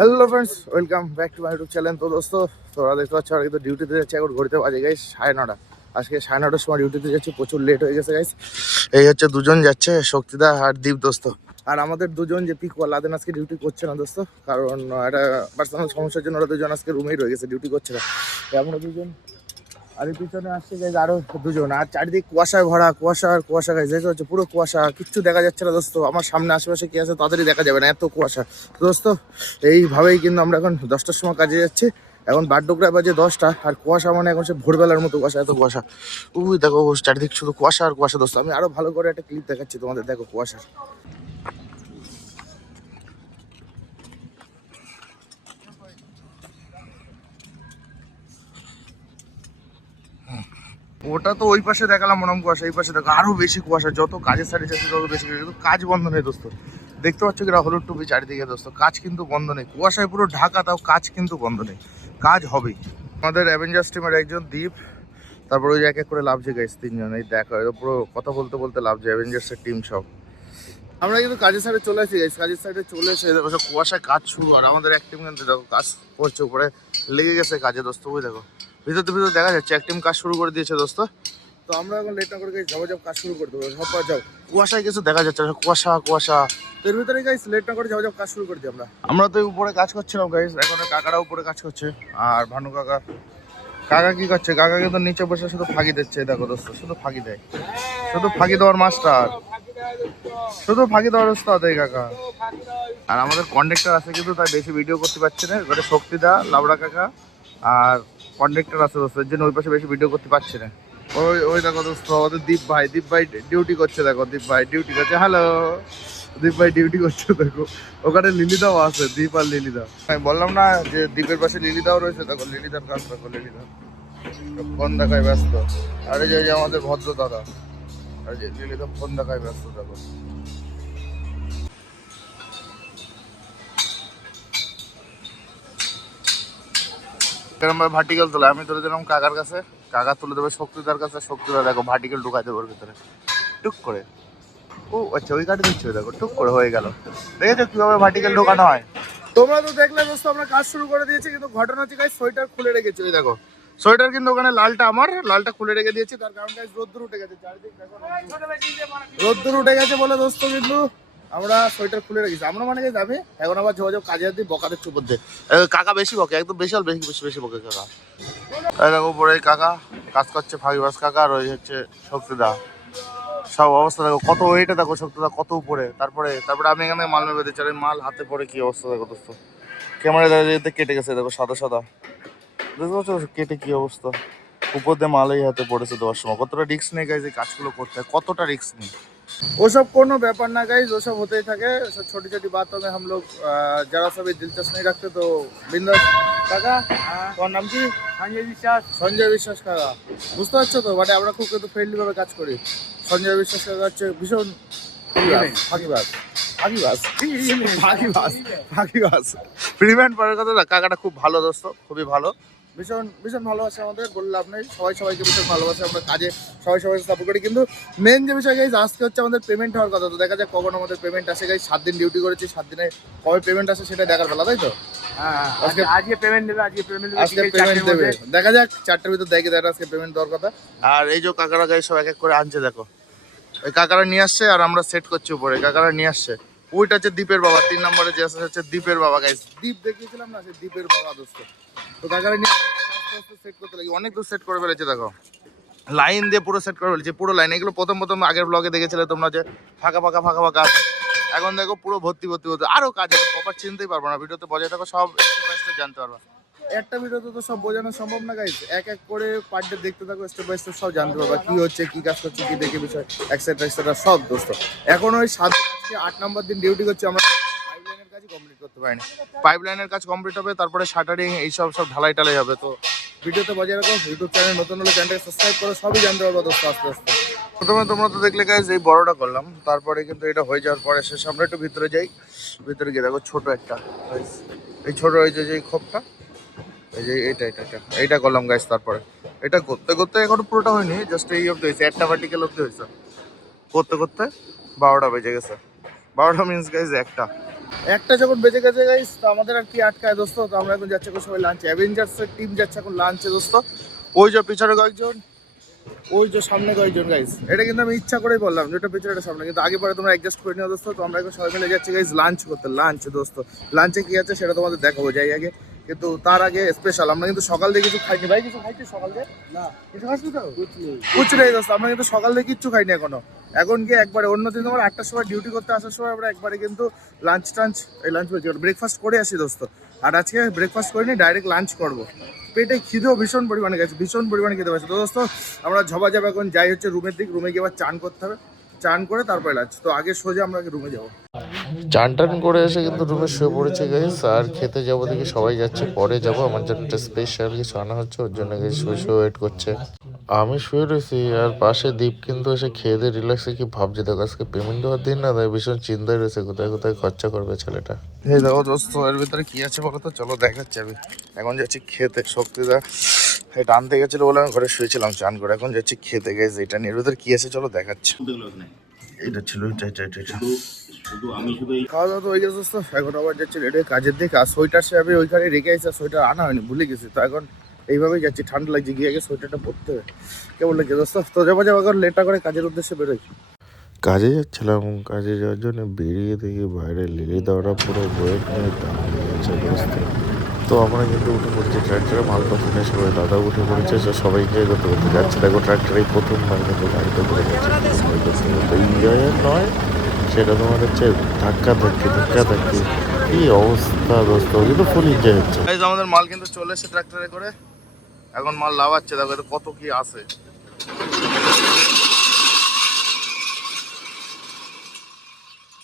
Hello friends, welcome back to my YouTube channel. তো দোস্ত, তোরা দেখতে পাচ্ছ আর কিন্তু ডিউটিতে যাচ্ছে। এখন ঘড়িতে বাজে গাইস 9:30। আজকে 9:30টার সময় ডিউটিতে যাচ্ছি, প্রচুর লেট হয়ে গেছে গাইস। এই হচ্ছে দুজন যাচ্ছে, শক্তিদা আর দীপ দোস্ত। আর আমাদের দুজন যে পিক লাদেন আজকে ডিউটি করছে না দোস্ত, কারণ একটা পার্সোনাল সমস্যার জন্য ওরা দুজন আজকে রুমেই রয়ে গেছে, ডিউটি করছে না। আমরা দুজন আর এই পিছনে আসছে গাইজ আরো দুজন। আর চারিদিক কুয়াশায় ভরা, কুয়াশা আর কুয়াশা গাইজ, দেখতে হচ্ছে পুরো কুয়াশা, কিচ্ছু দেখা যাচ্ছে না দোস্ত। আমার সামনে আশেপাশে কি আছে তাদেরই দেখা যাবে না, এত কুয়াশা দোস্ত। এইভাবেই কিন্তু আমরা এখন 10টার সময় কাজে যাচ্ছি। এখন বারডোকরা বাজে 10টা, আর কুয়াশা মানে এখন সে ভোরবেলার মতো কুয়াশা, এত কুয়াশা। উই দেখো চারিদিক শুধু কুয়াশা আর কুয়াশা দোস্ত। আমি আরো ভালো করে একটা ক্লিপ দেখাচ্ছি তোমাদের, দেখো কুয়াশা। ওটা তো ওই পাশে দেখালাম মনম কুয়াশা, এই পাশে দেখো আরো বেশি কুয়াশা। যত কাজের সাইডে যাচ্ছে তত বেশি, কিন্তু কাজ বন্ধ নেই দোস্ত। দেখতে পাচ্ছ কিনা হলুদ টুপি চারিদিকে দোস্ত, কাজ কিন্তু বন্ধ নেই। কুয়াশায় পুরো ঢাকা, তাও কাজ কিন্তু বন্ধ নেই, কাজ হবেই। আমাদের অ্যাভেঞ্জার্স টিমের একজন দীপ, তারপর ওই যে এক এক করে লাভছে গাইস তিনজন। এই দেখো পুরো কথা বলতে বলতে লাভছে অ্যাভেঞ্জার্সের টিম সব। আমরা কিন্তু কাজের সাইডে চলে আসি গাইস, কাজের সাইডে চলে এসে দেখো সব কুয়াশায় কাজ শুরু। আর আমাদের এক টিম কিন্তু দেখো কাজ করছে, উপরে লেগে গেছে কাজে দোস্ত। ওই দেখো ভিতর দেখা যাচ্ছে এক টিম কাজ শুরু করে দিয়েছে দোস্ত। তো আমরা এখন লেট না করে যাও কাজ শুরু করে দেবো। সব যাও, কুয়াশায় কিছু দেখা যাচ্ছে না, কুয়াশা কুয়াশা। তো এর ভিতরে গাইস লেট না করে যাও কাজ শুরু করে দিই আমরা তো উপরে কাজ করছিলাম গাইস। এখন কাকারা উপরে কাজ করছে, আর ভানু কাকা কি করছে? কাকা কিন্তু নিচে বসে শুধু ফাঁকি দিচ্ছে, দেখো দোস্ত, শুধু ফাঁকি দেয়, শুধু ফাঁকি দেওয়ার মাস্টার, শুধু ফাঁকি দেওয়ার ওস্তাদ এই কাকা। আর আমাদের কন্ডাক্টর আছে কিন্তু তাই বেশি ভিডিও করতে পারছে না, ওটা শক্তিদা, লাবড়া কাকা আর কন্ডাক্টর আছে দোস্ত, এর জন্য ওই পাশে বেশি ভিডিও করতে পারছে না। ওই দেখো দোস্ত, আমাদের দীপ ভাই ডিউটি করছে, দেখো দীপ ভাই ডিউটি করছে। হ্যালো, দীপ ভাই ডিউটি করছে দেখো। ওখানে লিলিদাও আছে, দীপ আর লিলিদা। আমি বললাম না যে দ্বীপের পাশে লিলিদাও রয়েছে, দেখো লিলিদার কাজ দেখো, লিলিদা ফোন দেখায় ব্যস্ত। আর এই যে আমাদের ভদ্র দাদা, আর যে লিলিদা ফোন দেখায় ব্যস্ত, দেখো। ভার্টিক্যাল তোলা আমি তুলে দিলাম কাকার কাছে, কাকা তুলে দেবে শক্তিদার কাছে, শক্তিদার দেখো ভার্টিক্যাল ঢুকাই দেবে ওর ভিতরে টুক করে। ও আচ্ছা, ওই কাঠে দিচ্ছে, দেখো টুক করে হয়ে গেল। দেখেছো কিভাবে ভার্টিক্যাল ঢোকানো হয়? তোমরা তো দেখলে দোস্ত, আমরা কাজ শুরু করে দিয়েছি, কিন্তু ঘটনা হচ্ছে গাইস সোয়েটার খুলে রেখেছি। ওই দেখো সোয়েটার কিন্তু ওখানে লালটা, আমার লালটা খুলে রেখে দিয়েছি, তার কারণ গাইস রোদ্দুর উঠে গেছে চারিদিক, দেখো রোদ্দুর উঠে গেছে বলে দোস্ত কিন্তু আমরা সোয়েটার খুলে রেখেছি। আমরা মানে যাবে এখন আবার যোগাযোগ কাজে দিই, বকাদের চুপর দিয়ে কাকা বেশি বকে, একদম বিশাল বেশি বেশি বেশি বকে কাকা। এই দেখো উপরে কাকা কাজ করছে, ফাঁকিবাজ কাকা। আর ওই হচ্ছে শক্তিদা, সব অবস্থা দেখো, কত ওয়েটে দেখো শক্তিদা কত উপরে। তারপরে আমি এখানে মাল নেবে দিচ্ছি, আর মাল হাতে পড়ে কি অবস্থা দেখো দোস্ত। ক্যামেরা দেখতে কেটে গেছে, দেখো সাদা সাদা, বুঝতে পারছো কেটে কি অবস্থা। উপর দিয়ে মালই হাতে পড়েছে দেওয়ার সময়। কতটা রিস্ক নেই গাইজ এই কাজগুলো করতে হয়, কতটা রিস্ক নেই। ওসব কোনো ব্যাপার না গাইজ, ওসব হতেই থাকে, সব ছোটি ছোটি বাতों में हम लोग जरा सा भी दिलचस्प नहीं रखते। तो बिंदास কাকা, তোমার নাম কি? সঞ্জয় বিশ্বাস কাকা, বুঝতে পারছো তো? বাট আমরা খুব কিন্তু ফ্রেন্ডলি ভাবে কাজ করি। সঞ্জয় বিশ্বাস কাকা হচ্ছে ভীষণ ফাঁকিবাজ, ফ্রিম্যান পরের কথা না, কাকাটা খুব ভালো দোস্ত, খুবই ভালো, ভীষণ ভীষণ ভালোবাসে আমাদের, বললে লাভ নেই। সবাইকে ভীষণ ভালোবাসে, আমরা কাজে সবাইকে সাপোর্ট করি। কিন্তু মেন যে বিষয় গাইজ আজকে হচ্ছে আমাদের পেমেন্ট হওয়ার কথা। তো দেখা যাক কখন আমাদের পেমেন্ট আসে গাইজ। 7 দিন ডিউটি করেছি, 7 দিনে কবে পেমেন্ট আসে সেটা দেখার বেলা, তাই তো? আজকে পেমেন্ট দেবে, দেখা যাক 4টার ভিতর দেখে দেয় আজকে পেমেন্ট দেওয়ার কথা। আর এই যে কাকারা গাইজ সব এক এক করে আনছে, দেখো ওই কাকারা নিয়ে আসছে, আর আমরা সেট করছি উপরে, কাকারা নিয়ে আসছে। ওইটা হচ্ছে দ্বীপের বাবা, 3 নম্বরে যে আছে হচ্ছে দ্বীপের বাবা গাইস। দ্বীপ দেখিয়েছিলাম না, সে দ্বীপের বাবা দোস্ত। তো কাকারা নিয়ে আস্তে আস্তে সেট করতে লাগি, অনেক দূর সেট করে ফেলেছে, দেখো লাইন দিয়ে পুরো সেট করে ফেলেছে, পুরো লাইন। এগুলো প্রথম আগের ব্লগে দেখেছিলে তোমরা যে ফাঁকা আছে। এখন দেখো পুরো ভর্তি আরো কাজ আছে, প্রপার চিনতেই পারবো না, ভিডিওতে বজায় থাকো, সব জানতে পারবা। একটা ভিডিওতে তো সব বোঝানো সম্ভব না গাইস, এক এক করে পার্ট ডে দেখতে থাকো, স্টেপ বাই স্টেপ সব জানতে পারবা, কি হচ্ছে, কি কাজ করছে, কি দেখে বিষয় এক্সেট্রা সব দোস্ত। এখন ওই 8 নম্বর দিন ডিউটি করছি আমরা, পাইপলাইনের কাজ কমপ্লিট করতে পারিনি। পাইপলাইনের কাজ কমপ্লিট হবে, তারপরে শাটারিং এইসব সব ঢালাই হবে। তো ভিডিওতে বজায় রাখো, ইউটিউব চ্যানেল নতুন হলে চ্যানেলটাকে সাবস্ক্রাইব করো, সবই জানতে পারবো দোস্ত আস্তে আস্তে। প্রথমে তোমরা তো দেখলে গাইস এই বড়টা করলাম, তারপরে কিন্তু এটা হয়ে যাওয়ার পরে শেষ আমরা একটু ভিতরে যাই। ভিতরে গিয়ে দেখো ছোট একটা, এই ছোট এই যে খোপটা, এই যে এইটা করলাম গাইস। তারপরে এটা করতে এখনো পুরোটা হয়নি, জাস্ট এই অব্দি হয়েছে, একটা ভার্টিক্যাল অব্দি হয়েছে। করতে 12টা বেজে গেছে। 12টা মিনস গাইস একটা। একটা যখন বেজে গেছে গাইস, তো আমাদের আর কি আটকায় দোস্ত। তো আমরা এখন যাচ্ছি এখন সবাই লাঞ্চে, অ্যাভেঞ্জার্সের টিম যাচ্ছে এখন লাঞ্চে দোস্ত। ওই যে পিছনে কয়েকজন, ওই যে সামনে কয়েকজন গাইস। এটা কিন্তু আমি ইচ্ছা করেই বললাম যেটা পিছনে এটা সামনে, কিন্তু আগে পরে তোমরা অ্যাডজাস্ট করে নিও দোস্ত। তো আমরা এখন সবাই মিলে যাচ্ছি গাইস লাঞ্চ করতে। লাঞ্চ দোস্ত, লাঞ্চে কি আছে সেটা তোমাদের দেখাবো যাই আগে, কিন্তু তার আগে স্পেশাল আমরা কিন্তু সকাল থেকে কিছু খাইনি ভাই। কিছু খাইছি সকাল থেকে? না কিছু খাচ্ছি তো কুচ নেই দোস্ত, আমরা কিন্তু সকাল থেকে কিচ্ছু খাইনি এখনো। এখন গিয়ে একবারে অন্যদিন তোমার 8টার সময় ডিউটি করতে আসার সময় আমরা একবারে কিন্তু লাঞ্চ টাঞ্চ, এই লাঞ্চ বলছি ব্রেকফাস্ট করে আসি দোস্ত। আর আজকে ব্রেকফাস্ট করিনি, ডাইরেক্ট লাঞ্চ করবো। পেটে খিদেও ভীষণ পরিমাণে গেছে, ভীষণ পরিমাণে খেতে পারছে। তো দোস্ত আমরা ঝবা যাবে এখন, যাই হচ্ছে রুমের দিক, রুমে গিয়ে আবার চান করতে হবে, চান করে তারপরে লাঞ্চ। তো আগে সোজা আমরা রুমে যাবো। চান টান করে এসে কিন্তু রুমে শুয়ে পড়েছে গাইস, আর খেতে যাবো দেখি সবাই যাচ্ছে, পরে যাবো। আমার জন্য একটা স্পেশাল কিছু আনা হচ্ছে, ওর জন্য গাইস শুয়ে শুয়ে ওয়েট করছে। আমি শুয়ে রয়েছি আর পাশে দীপ কিন্তু এসে খেয়ে দিয়ে রিল্যাক্সে কি ভাবছে, দেখো আজকে পেমেন্ট দেওয়ার দিন না, তাই ভীষণ চিন্তায় রয়েছে কোথায় কোথায় খরচা করবে ছেলেটা। এই দেখো দোস্ত এর ভিতরে কি আছে বলো তো, চলো দেখাচ্ছি। আমি এখন যাচ্ছি খেতে। শক্তিদা এটা আনতে গেছিল বলে আমি ঘরে শুয়েছিলাম চান করে, এখন যাচ্ছি খেতে গেছে। এটা নিয়ে এর ভিতরে কি আছে চলো দেখাচ্ছি। এটা ছিল খাওয়া দাওয়া তো হয়ে গেছে দোস্ত। এখন আবার যাচ্ছি রেডি কাজের দিকে। আর সোয়েটার সে আমি ওইখানে রেখে আসছি, সোয়েটার আনা হয়নি, ভুলে গেছি। তো এখন এইভাবেই যাচ্ছি, ঠান্ডা লাগছে, গিয়ে আগে সোয়েটারটা পরতে হবে। কেমন লাগছে দোস্ত? তো যাবো যাবো এখন লেটটা করে কাজের উদ্দেশ্যে বেরোই। কাজে যাচ্ছিলাম, কাজে যাওয়ার জন্য বেরিয়ে দেখি বাইরে লিলি দাওরা পুরো ওয়েট নিয়ে দাঁড়িয়ে আছে দোস্ত। তো আমরা কিন্তু উঠে পড়েছি ট্র্যাক্টরে, মালপত্র নিয়ে সবাই দাদা উঠে পড়েছে, সবাই এনজয় করতে করতে যাচ্ছে। দেখো ট্র্যাক্টরে প্রথমবার কিন্তু গাড়িতে করে যাচ্ছে, এনজয় আর নয় সেটা তোমার হচ্ছে ধাক্কা ধাক্কি কি অবস্থা দোস্ত, কিন্তু ফুল এনজয় হচ্ছে। আমাদের মাল কিন্তু চলে এসেছে ট্রাক্টরে করে, এখন মাল লাভাচ্ছে। দেখো এটা কত কি আছে।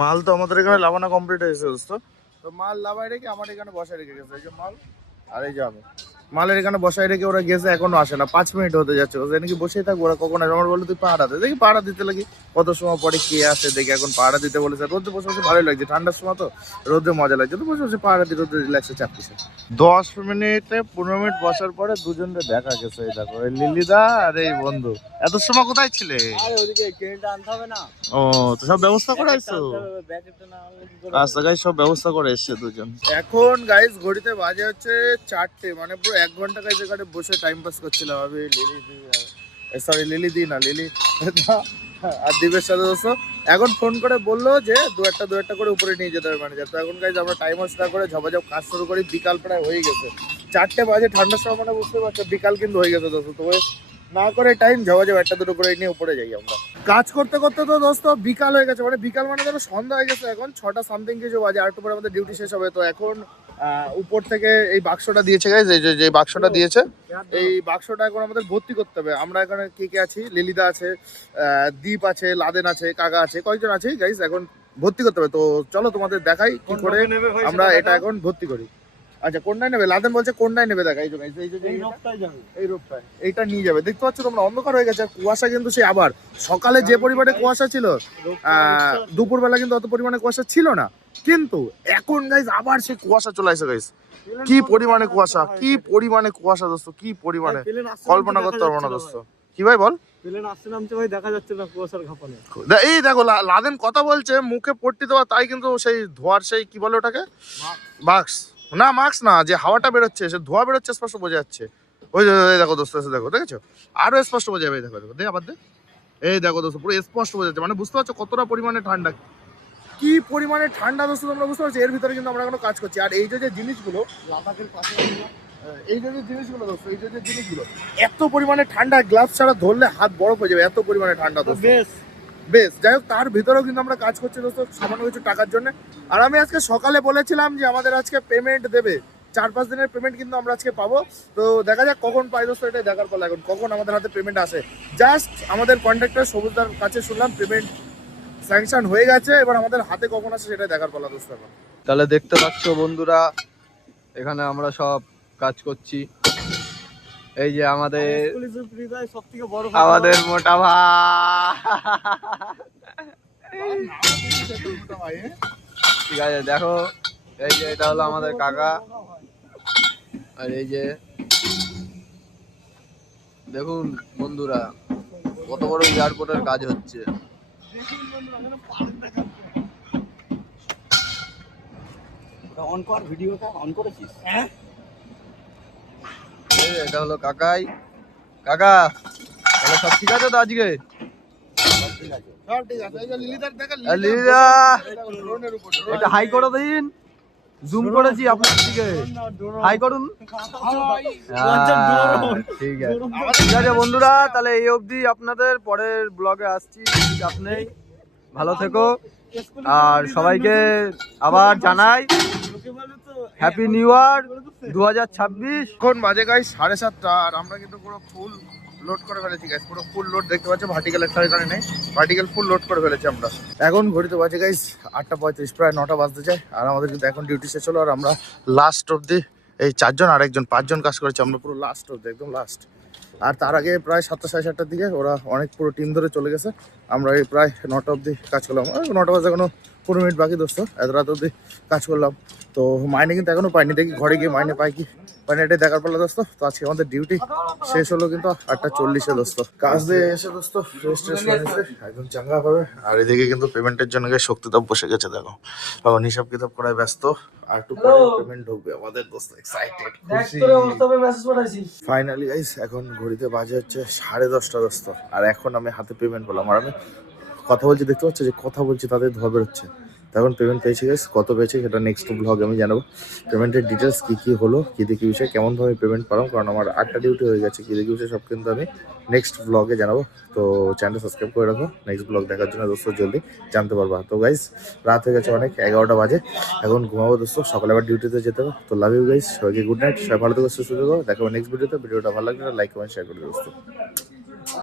মাল তো আমাদের এখানে লাভানো কমপ্লিট হয়েছে দোস্ত। তো মাল লাভাই রেখে আমার এখানে বসায় রেখে গেছে এই যে মাল। আর এই যে আমি মালের এখানে বসায় রেখে ওরা গেছে, এখনো আসে না, 5 মিনিট হতে যাচ্ছে। ওদের নাকি বসেই থাকবো, ওরা কখন আসবে। আমার বললো তুই পাহাড়া দে, দেখি পাহাড়া দিতে লাগি কত সময় পরে কে আসে দেখি। এখন পাহাড়া দিতে বলেছে, রোদে বসে বসে ভালোই লাগছে, ঠান্ডার সময় তো রোদে মজা লাগছে। তো বসে বসে পাহাড়া দিয়ে রোদে রিল্যাক্সে চাপতেছে। 10 মিনিটে 15 মিনিট বসার পরে দুজনকে দেখা গেছে। এই দেখো এই লিলিদা আর এই বন্ধু। এত সময় কোথায় ছিলে? ও তো সব ব্যবস্থা করে আসছো? আচ্ছা গাইস সব ব্যবস্থা করে এসছে দুজন। এখন গাইস ঘড়িতে বাজে হচ্ছে 4টে, মানে পুরো 1 ঘন্টা গাইস এখানে বসে টাইম পাস করছিলাম আমি লিলি দি না লিলি আর দীপের সাথে দোস্ত। এখন ফোন করে বললো যে দু একটা করে উপরে নিয়ে যেতে হবে ম্যানেজার। তো এখন গাইস আমরা টাইম ওয়েস্ট না করে ঝপাঝপ কাজ শুরু করি। বিকাল প্রায় হয়ে গেছে, 4টে বাজে, ঠান্ডার সময় মানে বুঝতে পারছো বিকাল কিন্তু হয়ে গেছে দোস্ত। তো না করে টাইম ঝপাঝপ 1টা 2টো করে নিয়ে উপরে যাই আমরা। কাজ করতে করতে তো দোস্ত বিকাল হয়ে গেছে, মানে বিকাল মানে ধরো সন্ধ্যা হয়ে গেছে। এখন 6টা সামথিং কিছু বাজে, আর একটু পরে আমাদের ডিউটি শেষ হবে। তো এখন উপর থেকে এই বাক্সটা দিয়েছে গাইস, এই যে বাক্সটা দিয়েছে, এই বাক্সটা এখন আমাদের ভর্তি করতে হবে। আমরা এখানে কে কে আছি, লিলিদা আছে, দীপ আছে, লাদেন আছে, কাকা আছে, কয়েকজন আছে গাইস। এখন ভর্তি করতে হবে। তো চলো তোমাদের দেখাই কি করে আমরা এটা এখন ভর্তি করি। আচ্ছা কোনটাই নেবে? লাদেন বলছে কোনটাই নেবে, দেখা এই যে এই রোপটাই যাবে, এই রোপটাই এইটা নিয়ে যাবে। দেখতে পাচ্ছ তোমরা অন্ধকার হয়ে গেছে, আর কুয়াশা কিন্তু সে আবার সকালে যে পরিমাণে কুয়াশা ছিল, দুপুরবেলা কিন্তু অত পরিমাণে কুয়াশা ছিল না, কিন্তু এখন গাইস আবার সে কুয়াশা চলে আসে গাইস। কি পরিমাণে কুয়াশা, কি পরিমাণে কুয়াশা দোস্ত, কি পরিমাণে কল্পনা করতে পারবো না দোস্ত। কি ভাই বল? এই দেখো লাদেন কথা বলছে, মুখে পট্টি দেওয়া, তাই কিন্তু সেই ধোয়ার সেই কি বলে ওটাকে, মাস্ক না, মাস্ক না, যে হাওয়াটা বেরোচ্ছে সে ধোয়া বেরোচ্ছে, স্পষ্ট বোঝা যাচ্ছে। ওই দেখো দোস্ত এসে দেখো, দেখেছো? আরো স্পষ্ট বোঝা যাবে। দেখো দেখো দেখ আবার দেখ, এই দেখো দোস্ত পুরো স্পষ্ট বোঝা যাচ্ছে। মানে বুঝতে পারছো কতটা পরিমাণে ঠান্ডা, কি পরিমাণে ঠান্ডা দোস্ত তোমরা বুঝতে পারছো। এর ভিতরে কিন্তু আমরা এখনো কাজ করছি। আর এই যে জিনিসগুলো লাদাখের পাশে, এই যে জিনিসগুলো দোস্ত, এই যে জিনিসগুলো এত পরিমাণে ঠান্ডা, গ্লাভস ছাড়া ধরলে হাত বরফ হয়ে যাবে, এত পরিমাণে ঠান্ডা দোস্ত। বেশ যাই হোক, তার ভিতরেও কিন্তু আমরা কাজ করছি দোস্ত সামান্য কিছু টাকার জন্য। আর আমি আজকে সকালে বলেছিলাম যে আমাদের আজকে পেমেন্ট দেবে, 4-5 দিনের পেমেন্ট কিন্তু আমরা আজকে পাবো। তো দেখা যাক কখন পাই দোস্ত, এটাই দেখার পর এখন কখন আমাদের হাতে পেমেন্ট আসে। জাস্ট আমাদের কন্ট্রাক্টর সবুজদার কাছে শুনলাম পেমেন্ট স্যাংশন হয়ে গেছে, এবার আমাদের হাতে কখন আসে সেটাই দেখার পালা দোস্ত এখন। তাহলে দেখতে পাচ্ছ বন্ধুরা, এখানে আমরা সব কাজ করছি। এই যে আমাদের মোটা ভাই, ঠিক আছে দেখো, এই যে এটা হলো আমাদের কাকা। আর এই যে দেখুন বন্ধুরা, কত বড় এয়ারপোর্টের কাজ হচ্ছে। অন কর, ভিডিওটা অন করেছিস? এই এটা হলো কাকাই। কাকা তাহলে সব ঠিক আছে তো আজকে? ঠিক আছে। সব ঠিক আছে। এই যে লিলিদার দেখা, লিলিদা ড্রোনের উপর একটা হাই করে দিন, জুম করেছি আপনার দিকে, হাই করুন। ঠিক আছে ঠিক আছে বন্ধুরা, তাহলে এই অবধি, আপনাদের পরের ব্লগে আসছি, চাপ নেই, ভালো থেকো। আর সবাইকে আবার জানাই হ্যাপি নিউ ইয়ার 2026। এখন বাজে গাইস 7:30 আর আমরা কিন্তু পুরো ফুল লোড করে ফেলেছি গাইস, পুরো ফুল লোড দেখতে পাচ্ছ, ভার্টিক্যাল একটা এখানে নেই, ভার্টিক্যাল ফুল লোড করে ফেলেছি আমরা। এখন ঘড়িতে বাজে গাইস 8:35, প্রায় 9টা বাজতে যায়। আর আমাদের কিন্তু এখন ডিউটি শেষ হলো, আর আমরা লাস্ট অবধি এই 4জন আর একজন 5জন কাজ করেছি আমরা, পুরো লাস্ট অবধি একদম লাস্ট। আর তার আগে প্রায় 7টা সাড়ে 7টার দিকে ওরা অনেক পুরো টিম ধরে চলে গেছে। আমরা এই প্রায় 9টা অবধি কাজ করলাম, 9টা বাজে এখনো 15 মিনিট বাকি দোস্ত, এত রাত অবধি কাজ করলাম। তো মাইনে কিন্তু এখনো পাইনি, দেখি ঘরে গিয়ে মাইনে পাই কি, মানে এটাই দেখার পারলো দোস্ত। তো আজকে আমাদের ডিউটি শেষ হলো কিন্তু 8:40-এ দোস্ত। কাজ দিয়ে এসে দোস্ত ফ্রেশ ট্রেশ হয়ে গেছে একদম চাঙ্গা পাবে। আর এদিকে কিন্তু পেমেন্টের জন্য শক্তিদাব বসে গেছে, দেখো এখন হিসাব কিতাব করায় ব্যস্ত। আর একটু পরে পেমেন্ট ঢুকবে আমাদের দোস্ত, এক্সাইটেড খুশি। ফাইনালি গাইস এখন ঘড়িতে বাজে হচ্ছে 10:30 দোস্ত। আর এখন আমি হাতে পেমেন্ট পেলাম, আর আমি কথা বলছি, দেখতে পাচ্ছ যে কথা বলছি তাদের ধর বেরোচ্ছে। তখন পেমেন্ট পেয়েছি গাইস, কত পেয়েছি সেটা নেক্সট ব্লগে আমি জানাবো। পেমেন্টের ডিটেলস কী কী হলো, কী দেখি বিষয়, কেমনভাবে পেমেন্ট পেলাম, কারণ আমার 8টা ডিউটি হয়ে গেছে, কী দেখি বিষয় সব কিন্তু আমি নেক্সট ব্লগে জানাবো। তো চ্যানেলটা সাবস্ক্রাইব করে রাখো নেক্সট ব্লগ দেখার জন্য দোস্ত, জলদি জানতে পারবা। তো গাইস রাত হয়ে গেছে অনেক, 11টা বাজে, এখন ঘুমাবো দোস্ত, সকালে আবার ডিউটিতে যেতে হবে। তো লাভ ইউ গাইস, সবাইকে গুড নাইট, সবাই ভালো থেকো, সুস্থ থেকো, দেখাবো নেক্সট ভিডিওতে। ভিডিওটা ভালো লাগলে লাইক কমেন্ট শেয়ার করে দোস্ত।